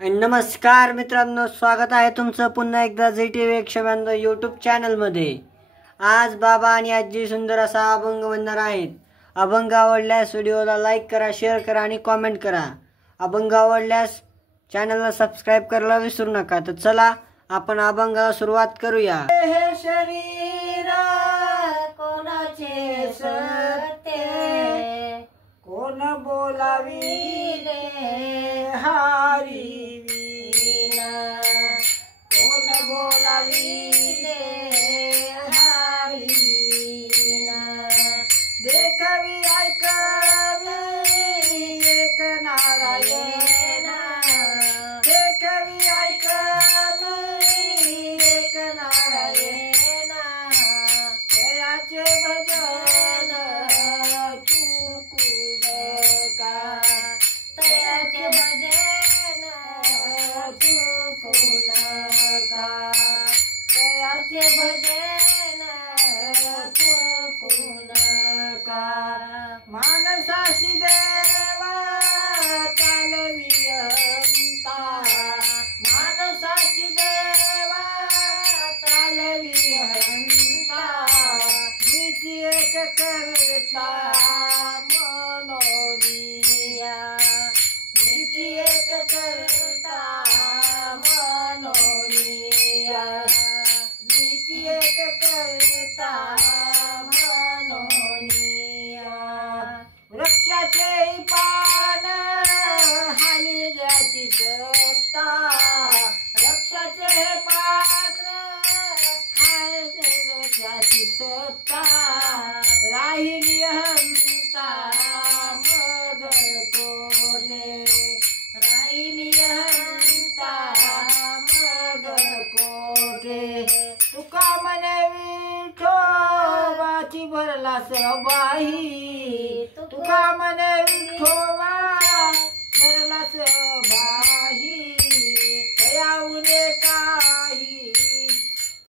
नमस्कार मित्रांनो, स्वागत आहे तुमचं पुन्हा एकदा ZTV 192 यूट्यूब चॅनलमध्ये। आज बाबा आणि आजी सुंदर असा अभंग म्हणणार आहेत। अभंग आवडल्यास व्हिडिओला लाईक करा, शेअर करा आणि कमेंट करा। अभंग आवडल्यास चॅनलला सबस्क्राइब करायला विसरू नका। तर चला आपण अभंगाला सुरुवात करूया। हे शरीर कोणाचे सत्य, कोण बोलावी हारी विना, कोण बोलावी हारी विना, देखवी ऐकवी एक नारायण, देखवी ऐकवी एक नारायण, तयाचे भजन चुकू नका, तयाचे भजन चुकू नका, तयाचे भजन चुकू नका। मानसाशी देवा चालवियंता, मानसाशी देवा चालवियंता, नीती एक करता मनोनिया, नीती एक करता मनोनिया, नीती एक करता मनोनिया। वृक्षाचे पान हाली ज्याची सत्ता, वृक्षाचे पात्र हाली ज्याची सत्ता, राहिली अहंता मग कोणे, राहिली अहंता मग कोठे। तुका म्हणे विठोबाची भरला सबाई, तुका म्हणे विठोबा